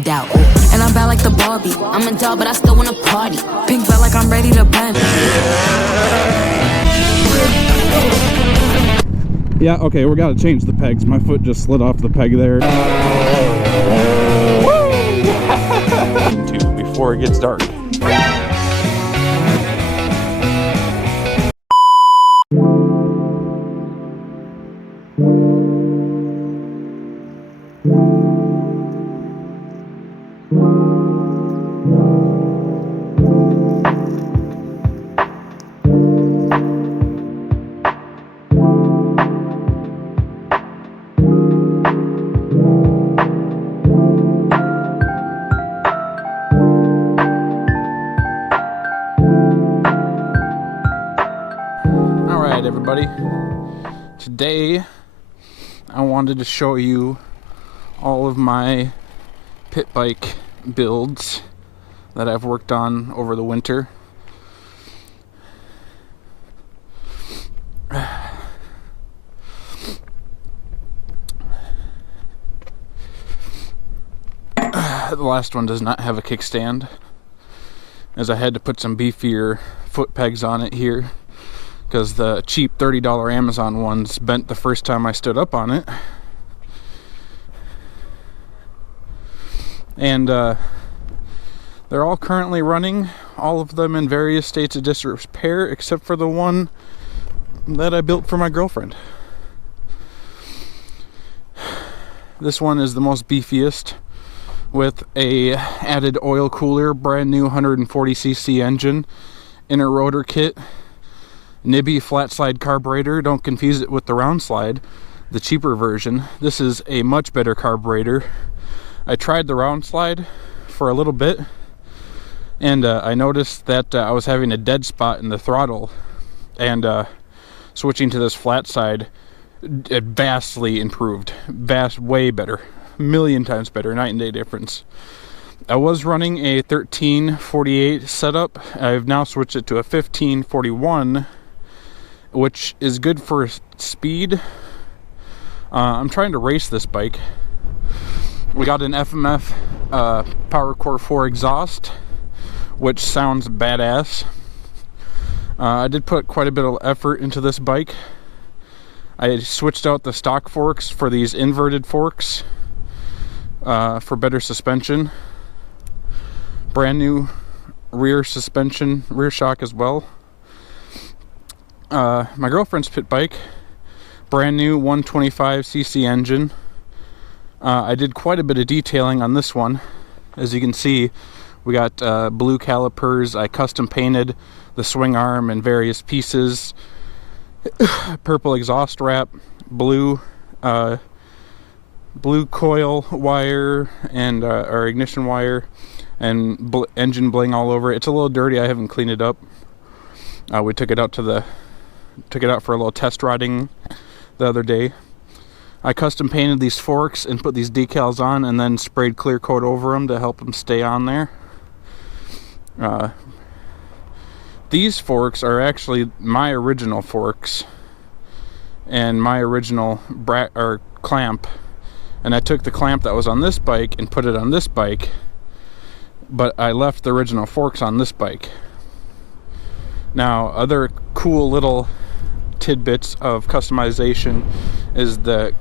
doubt. And I'm bad like the Barbie. I'm a doll, but I still wanna party. Pink felt like I'm ready to bend. Yeah, okay, we gotta change the pegs. My foot just slid off the peg there. Before it gets dark. Everybody, today I wanted to show you all of my pit bike builds that I've worked on over the winter. The last one does not have a kickstand, as I had to put some beefier foot pegs on it here, because the cheap $30 Amazon ones bent the first time I stood up on it. And they're all currently running, all of them in various states of disrepair, except for the one that I built for my girlfriend. This one is the most beefiest, with a added oil cooler, brand new 140cc engine, inner rotor kit, Nibby flat slide carburetor. Don't confuse it with the round slide, the cheaper version. This is a much better carburetor. I tried the round slide for a little bit, and I noticed that I was having a dead spot in the throttle, and switching to this flat side, it vastly improved. Way better. A million times better. Night and day difference. I was running a 1348 setup. I've now switched it to a 1541, which is good for speed. I'm trying to race this bike. We got an FMF Power Core 4 exhaust, which sounds badass. I did put quite a bit of effort into this bike. I switched out the stock forks for these inverted forks for better suspension. Brand new rear suspension, rear shock as well. My girlfriend's pit bike, brand new 125cc engine. I did quite a bit of detailing on this one. As you can see, we got blue calipers. I custom painted the swing arm in various pieces. Purple exhaust wrap, blue coil wire, and our ignition wire, and engine bling all over it. It's a little dirty. I haven't cleaned it up. We took it out for a little test riding the other day. I custom painted these forks and put these decals on, and then sprayed clear coat over them to help them stay on there. These forks are actually my original forks and my original clamp, and I took the clamp that was on this bike and put it on this bike, but I left the original forks on this bike. Now, other cool little tidbits of customization is the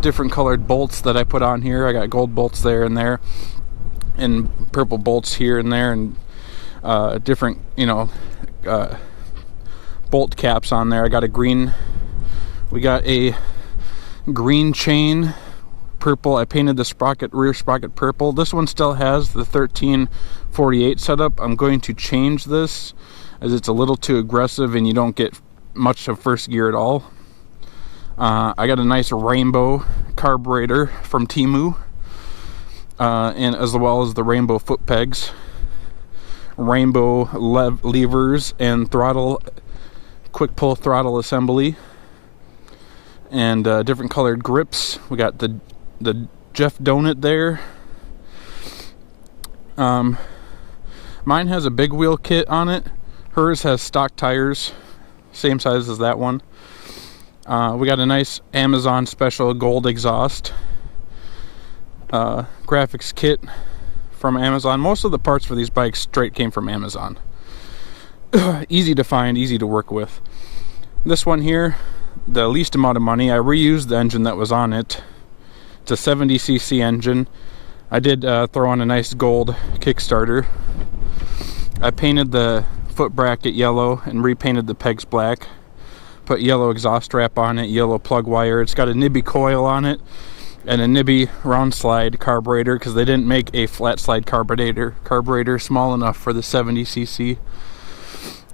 different colored bolts that I put on here. I got gold bolts there and there, and purple bolts here and there, and different, bolt caps on there. We got a green chain, purple. I painted the rear sprocket purple. This one still has the 1348 setup. I'm going to change this, as it's a little too aggressive and you don't get much of first gear at all. I got a nice rainbow carburetor from Temu, and as well as the rainbow foot pegs, rainbow levers, and quick pull throttle assembly, and different colored grips. We got the Jeff Donut there. Mine has a big wheel kit on it. Hers has stock tires, same size as that one. We got a nice Amazon special gold exhaust. graphics kit from Amazon. Most of the parts for these bikes straight came from Amazon. Easy to find, easy to work with. This one here, the least amount of money, I reused the engine that was on it. It's a 70cc engine. I did throw on a nice gold Kickstarter. I painted the foot bracket yellow and repainted the pegs black. Put yellow exhaust wrap on it, yellow plug wire. It's got a Nibby coil on it and a Nibby round slide carburetor, because they didn't make a flat slide carburetor small enough for the 70cc.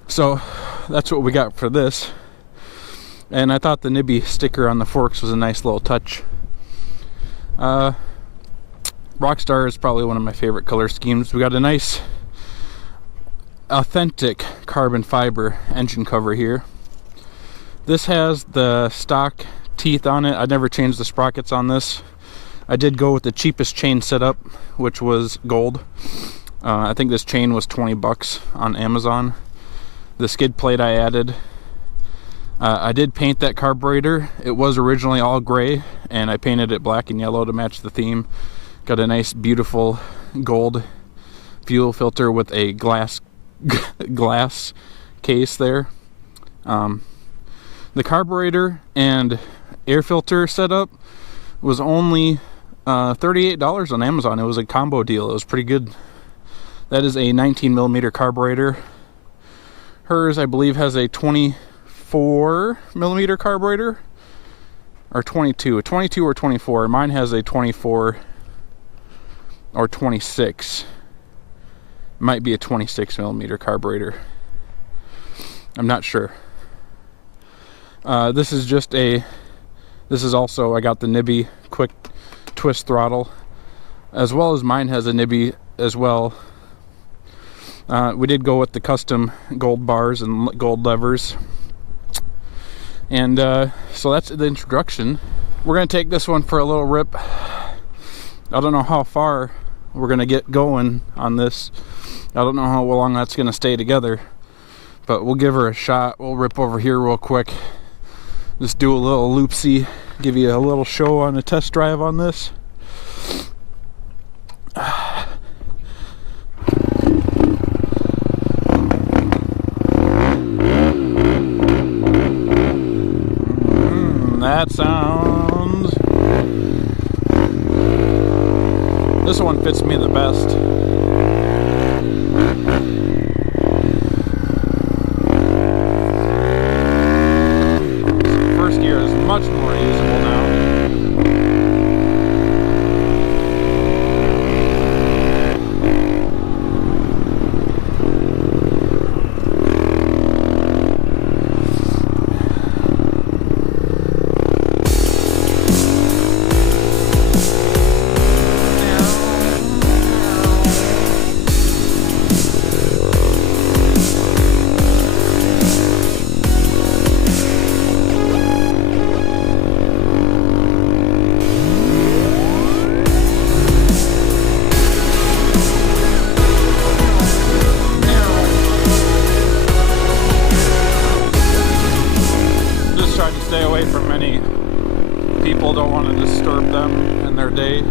So that's what we got for this. And I thought the Nibby sticker on the forks was a nice little touch. Rockstar is probably one of my favorite color schemes. We got a nice authentic carbon fiber engine cover here. This has the stock teeth on it. I never changed the sprockets on this. I did go with the cheapest chain setup, which was gold. I think this chain was 20 bucks on Amazon. The skid plate I added. I did paint that carburetor. It was originally all gray, and I painted it black and yellow to match the theme. Got a nice, beautiful gold fuel filter with a glass case there. The carburetor and air filter setup was only $38 on Amazon. It was a combo deal. It was pretty good. That is a 19mm carburetor. Hers, I believe, has a 24mm carburetor, or 22 or 24. Mine has a 24 or 26. Might be a 26mm carburetor. I'm not sure. This is also, I got the Nibby quick twist throttle, as well as mine has a Nibby as well. We did go with the custom gold bars and gold levers. And so that's the introduction. We're going to take this one for a little rip. I don't know how far we're going to get going on this. I don't know how long that's going to stay together, but we'll give her a shot. We'll rip over here real quick. Just do a little loopsy, give you a little show on a test drive on this. That sounds... This one fits me the best. First gear is much more usable now. Stay away from any people, don't want to disturb them in their day.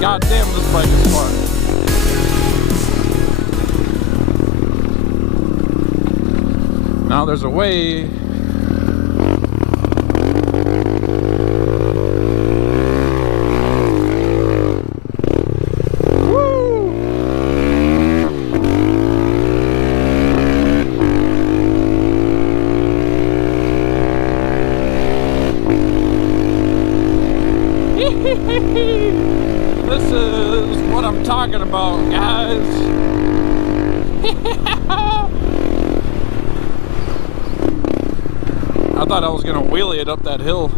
God damn, this bike is fun. Now there's a way. This is what I'm talking about, guys. I thought I was gonna wheelie it up that hill.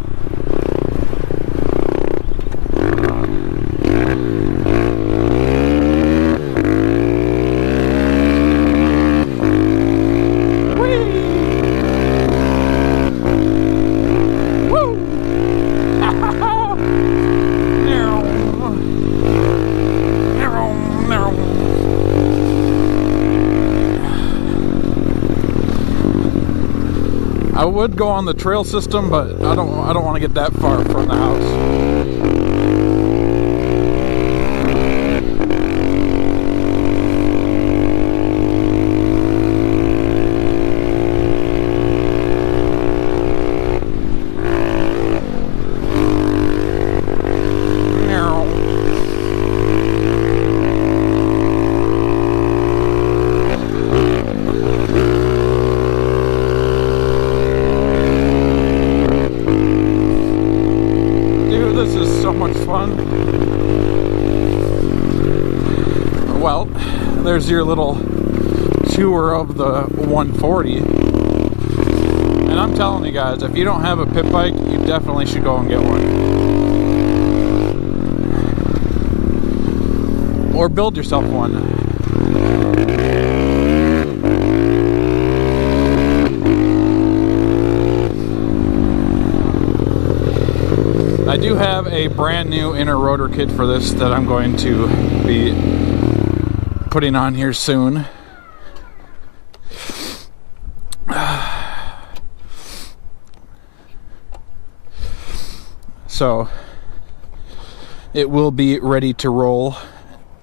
I would go on the trail system, but I don't want to get that far from the house. This is so much fun. Well, there's your little tour of the 140. And I'm telling you guys, if you don't have a pit bike, you definitely should go and get one. Or build yourself one. I do have a brand new inner rotor kit for this that I'm going to be putting on here soon. So it will be ready to roll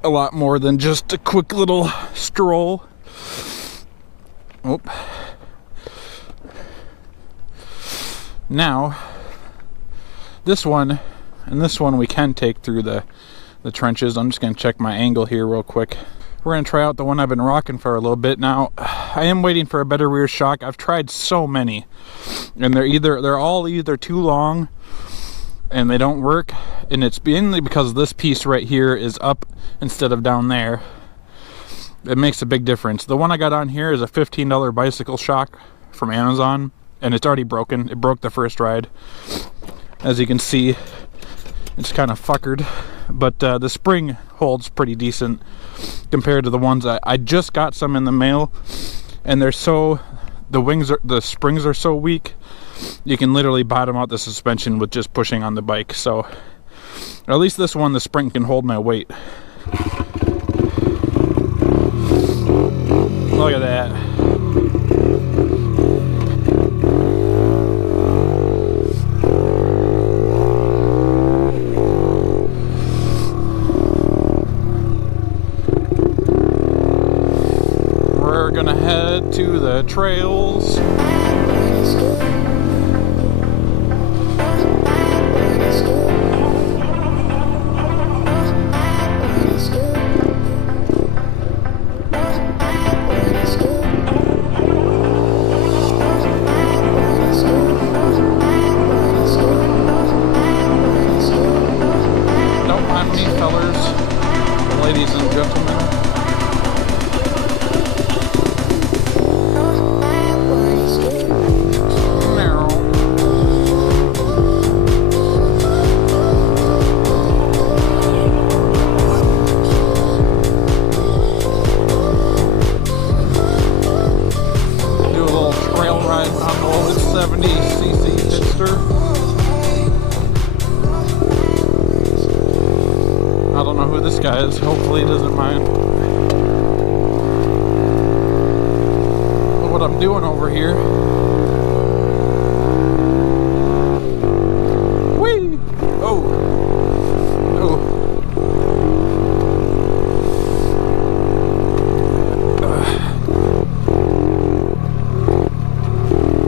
a lot more than just a quick little stroll. Oh. Now this one and this one we can take through the trenches. I'm just going to check my angle here real quick. We're going to try out the one I've been rocking for a little bit now. I am waiting for a better rear shock. I've tried so many and they're all either too long and they don't work, and it's mainly because this piece right here is up instead of down there. It makes a big difference. The one I got on here is a $15 bicycle shock from Amazon, and it's already broken. It broke the first ride. As you can see, it's kind of fuckered, but the spring holds pretty decent compared to the ones I just got some in the mail, and they're so, the springs are so weak, you can literally bottom out the suspension with just pushing on the bike. So at least this one, the spring can hold my weight. Look at that. We're gonna head to the trails. Don't mind me, fellers, ladies and gentlemen. I don't know who this guy is. Hopefully he doesn't mind what I'm doing over here. Whee! Oh! Oh!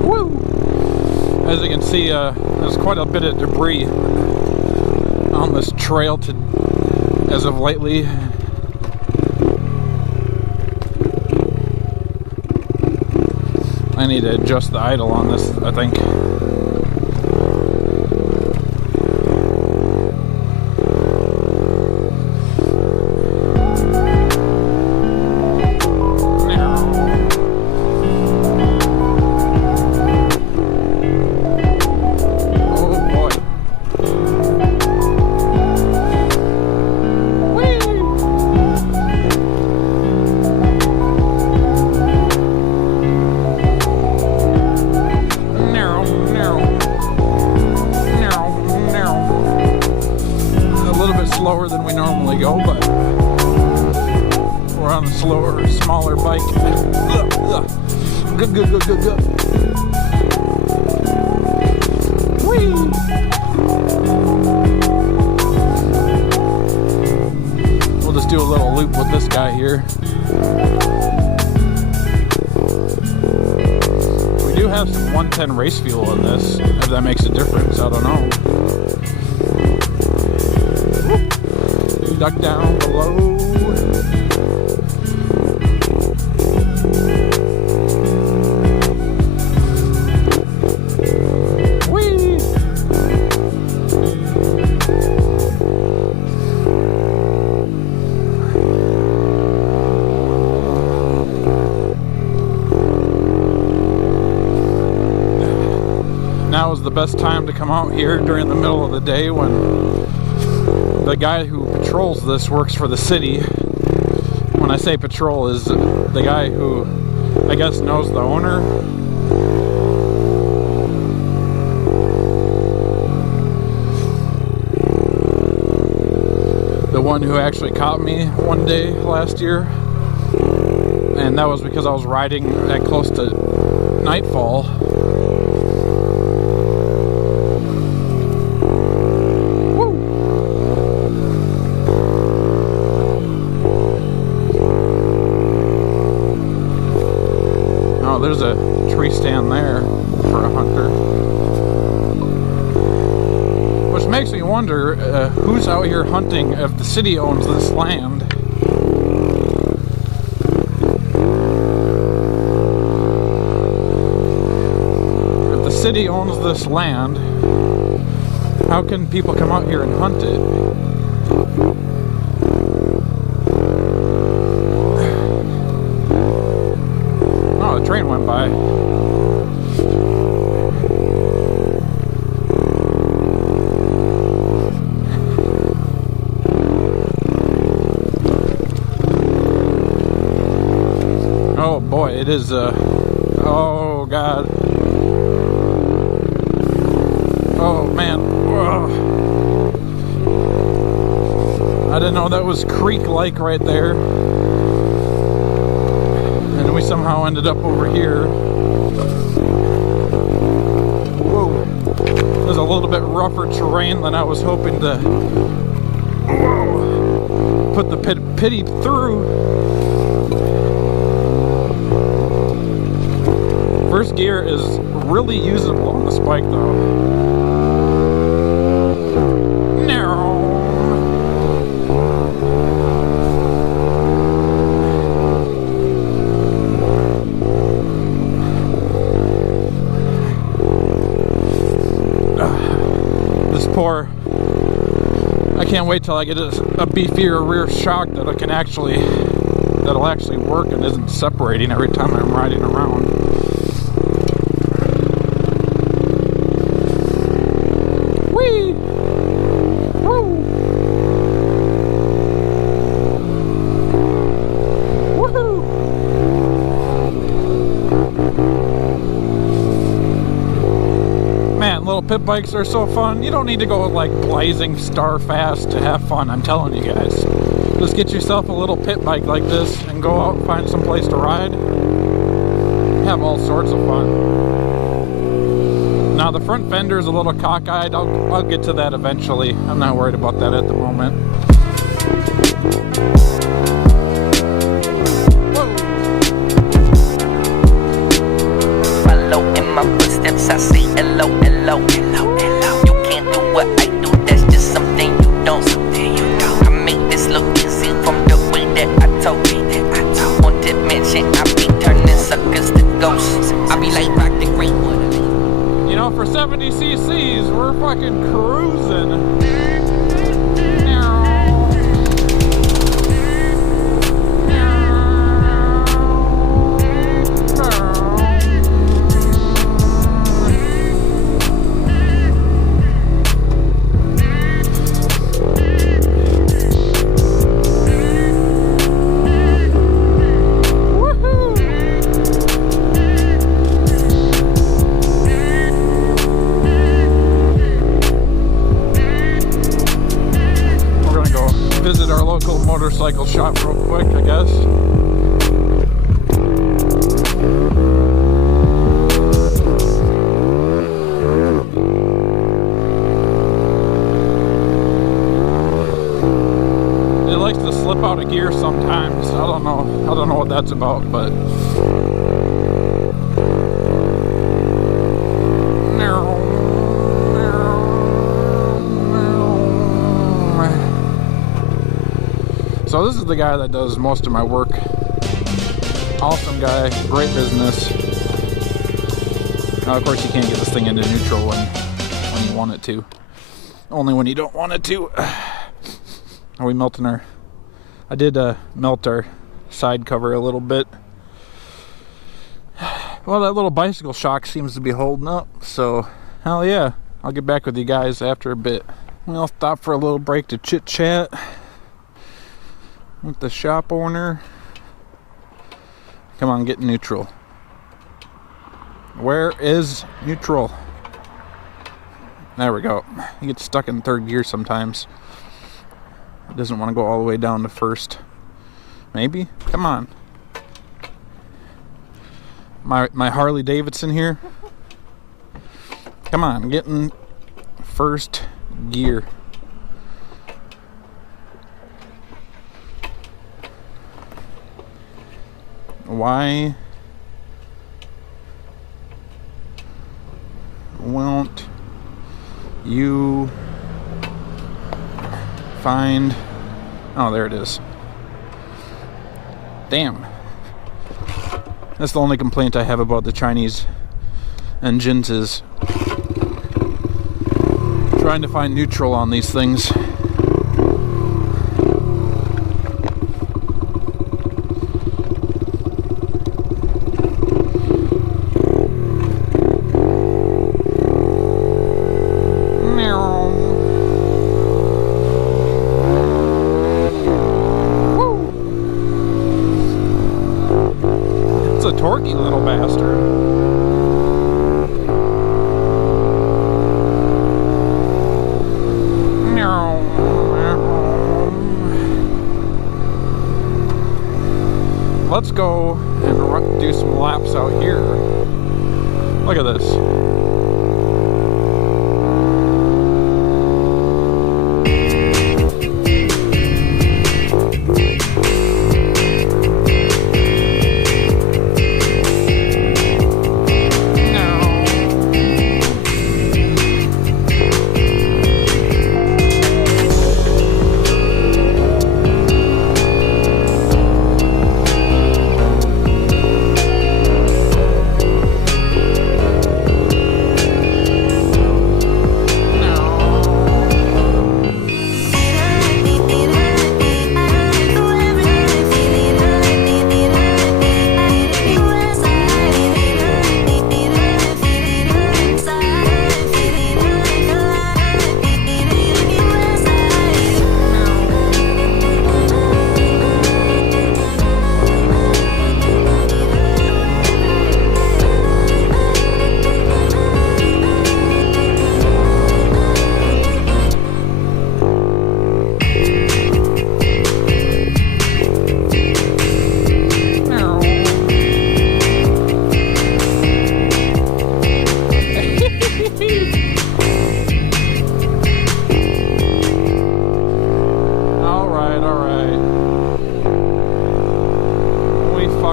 Woo! As you can see, there's quite a bit of debris on this trail as of lately. I need to adjust the idle on this, I think. Slower than we normally go, but we're on a slower, smaller bike. Good. We'll just do a little loop with this guy here. We do have some 110 race fuel in this, if that makes a difference, I don't know. Duck down below. Now is the best time to come out here during the middle of the day when the guy who patrols this works for the city. When I say patrol, is the guy who I guess knows the owner. The one who actually caught me one day last year. And that was because I was riding at close to nightfall. There's a tree stand there for a hunter, which makes me wonder who's out here hunting if the city owns this land. If the city owns this land, how can people come out here and hunt it? Train went by. Oh boy, it is oh god. Oh man. Whoa. I didn't know that was creek-like right there. And we somehow ended up over here. Whoa. There's a little bit rougher terrain than I was hoping to put the pity through. First gear is really usable on this bike though. I can't wait till I get a beefier rear shock that'll actually work and isn't separating every time I'm riding around. Whee! Woo! Woohoo! Man, little pit bikes are so fun. You don't need to go like blazing star fast to have fun, I'm telling you guys. Just get yourself a little pit bike like this and go out and find some place to ride. Have all sorts of fun. Now the front fender is a little cockeyed. I'll get to that eventually. I'm not worried about that at the moment. Follow in my footsteps, I say hello, hello, hello, hello. You can't do what I do, that's just something you don't. I make this look easy from the way that I told you. On that mansion, I be turning suckers to ghosts. I be like rock the great one. You know, for 70 cc's, we're fucking cruising. Visit our local motorcycle shop real quick, I guess. slip out of gear sometimes. I don't know what that's about, but so this is the guy that does most of my work. Awesome guy, great business. Now, of course, you can't get this thing into neutral when you want it to. Only when you don't want it to. Are we melting our... I did melt our side cover a little bit. Well, that little bicycle shock seems to be holding up, so hell yeah. I'll get back with you guys after a bit. We'll stop for a little break to chit chat with the shop owner. Come on, get neutral. Where is neutral? There we go. You get stuck in third gear sometimes. It doesn't want to go all the way down to first. Maybe? Come on. My Harley Davidson here. Come on, get in first gear. Why won't you find... Oh, there it is. Damn. That's the only complaint I have about the Chinese engines, is trying to find neutral on these things. It's a torquey little bastard. Let's go and do some laps out here. Look at this.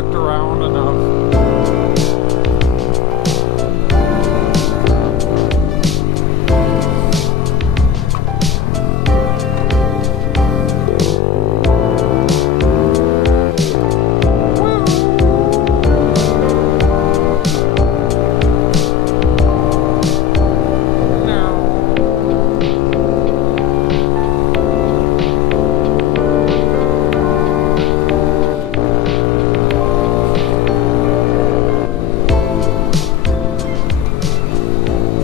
Around enough.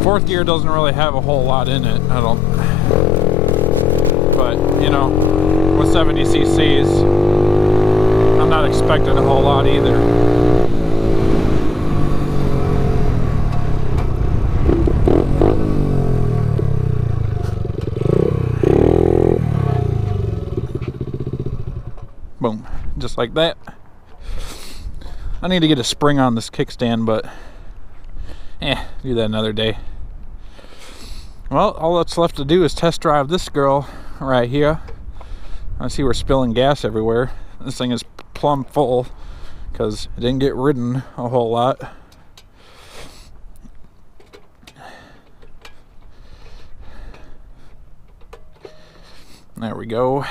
Fourth gear doesn't really have a whole lot in it, I don't, but you know, with 70 cc's, I'm not expecting a whole lot either. Boom, just like that. I need to get a spring on this kickstand, but do that another day. Well, all that's left to do is test drive this girl right here I see we're spilling gas everywhere. This thing is plumb full because it didn't get ridden a whole lot. There we go.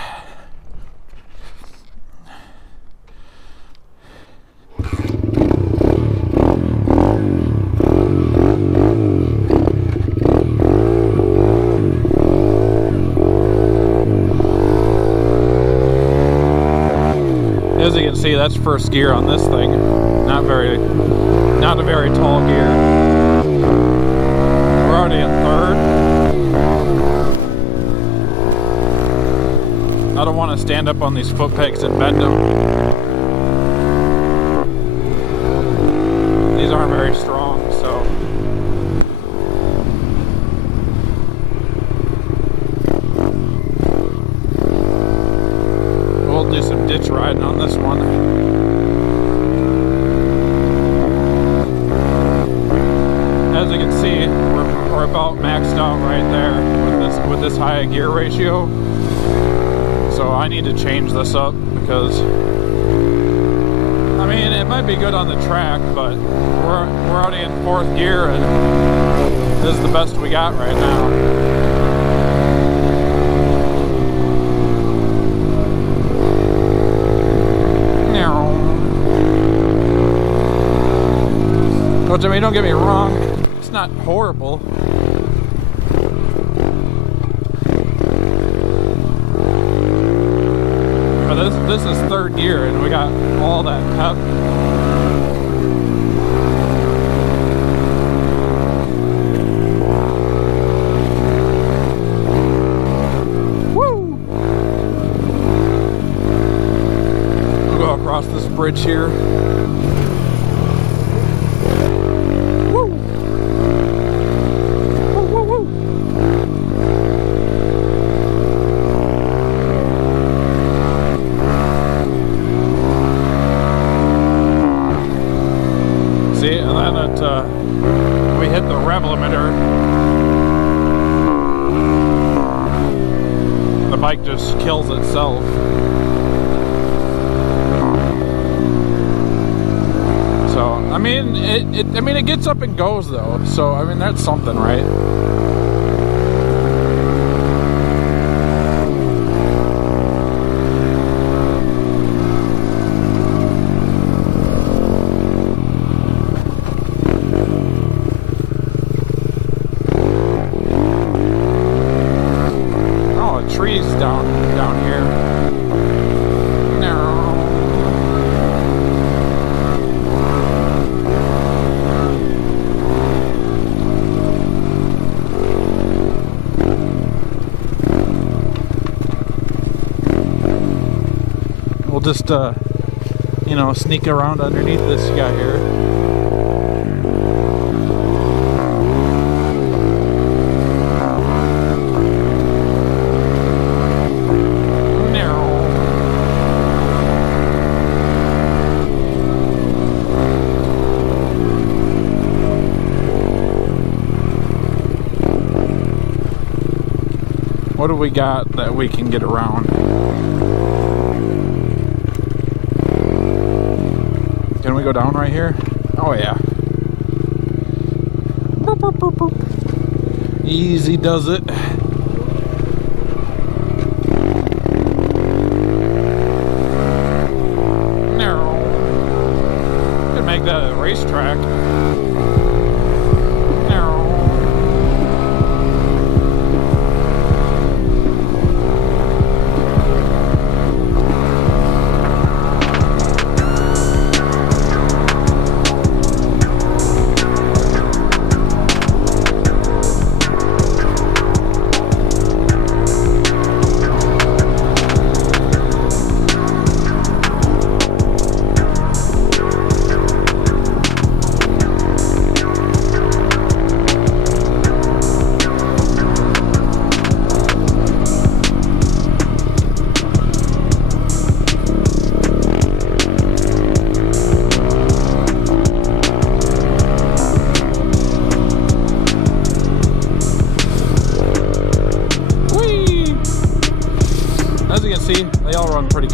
As you can see, that's first gear on this thing. Not a very tall gear. We're already in third. I don't want to stand up on these foot pegs and bend them. These aren't very strong, so. We'll do some ditch riding on this one. As you can see, we're about maxed out right there with this high gear ratio. So I need to change this up because, I mean, it might be good on the track, but we're already in fourth gear and this is the best we got right now. Which, I mean, don't get me wrong, it's not horrible. This is third gear and we got all that pep. Woo! We'll go across this bridge here. Woo! Woo, woo, woo! And then we hit the rev limiter. The bike just kills itself. So I mean, it gets up and goes though. So I mean, that's something, right? Trees down here. No. We'll just you know, sneak around underneath this guy here. What do we got that we can get around? Can we go down right here? Oh yeah. Boop, boop, boop, boop. Easy does it. No. Could make that a racetrack.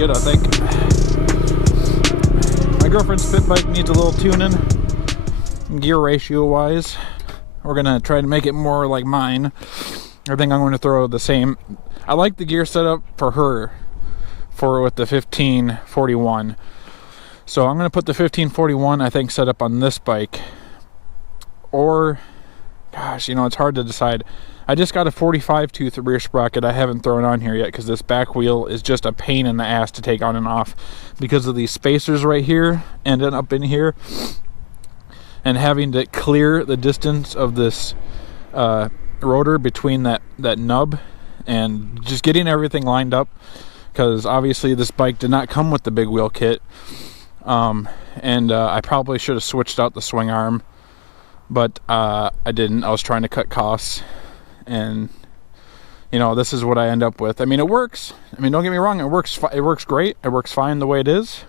good, I think. My girlfriend's pit bike needs a little tuning, gear ratio wise. We're gonna try to make it more like mine. I think I'm going to throw the same. I like the gear setup for her, with the 1541. So I'm going to put the 1541, I think, set up on this bike. Or, gosh, you know, it's hard to decide. I just got a 45 tooth rear sprocket I haven't thrown on here yet because this back wheel is just a pain in the ass to take on and off because of these spacers right here and then up in here, and having to clear the distance of this rotor between that nub, and just getting everything lined up, because obviously this bike did not come with the big wheel kit. I probably should have switched out the swing arm, but I didn't. I was trying to cut costs, and you know, this is what I end up with. I mean, it works. I mean, don't get me wrong, it works great. It works fine the way it is.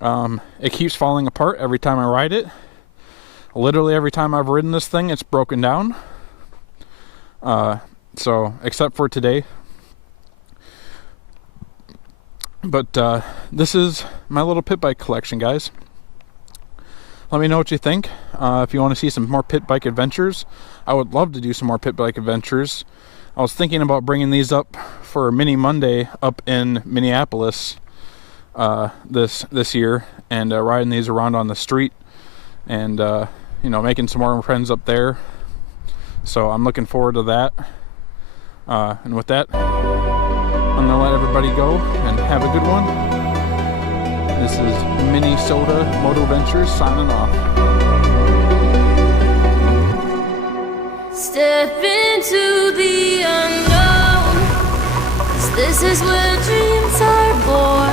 It keeps falling apart every time I ride it. Literally every time I've ridden this thing, it's broken down. So except for today. But this is my little pit bike collection, guys. Let me know what you think. If you want to see some more pit bike adventures, I would love to do some more pit bike adventures. I was thinking about bringing these up for Mini Monday up in Minneapolis this year, and riding these around on the street, and you know, making some more friends up there. So I'm looking forward to that. And with that, I'm gonna let everybody go and have a good one. This is Minnesota Moto Ventures signing off. Step into the unknown, 'cause this is where dreams are born.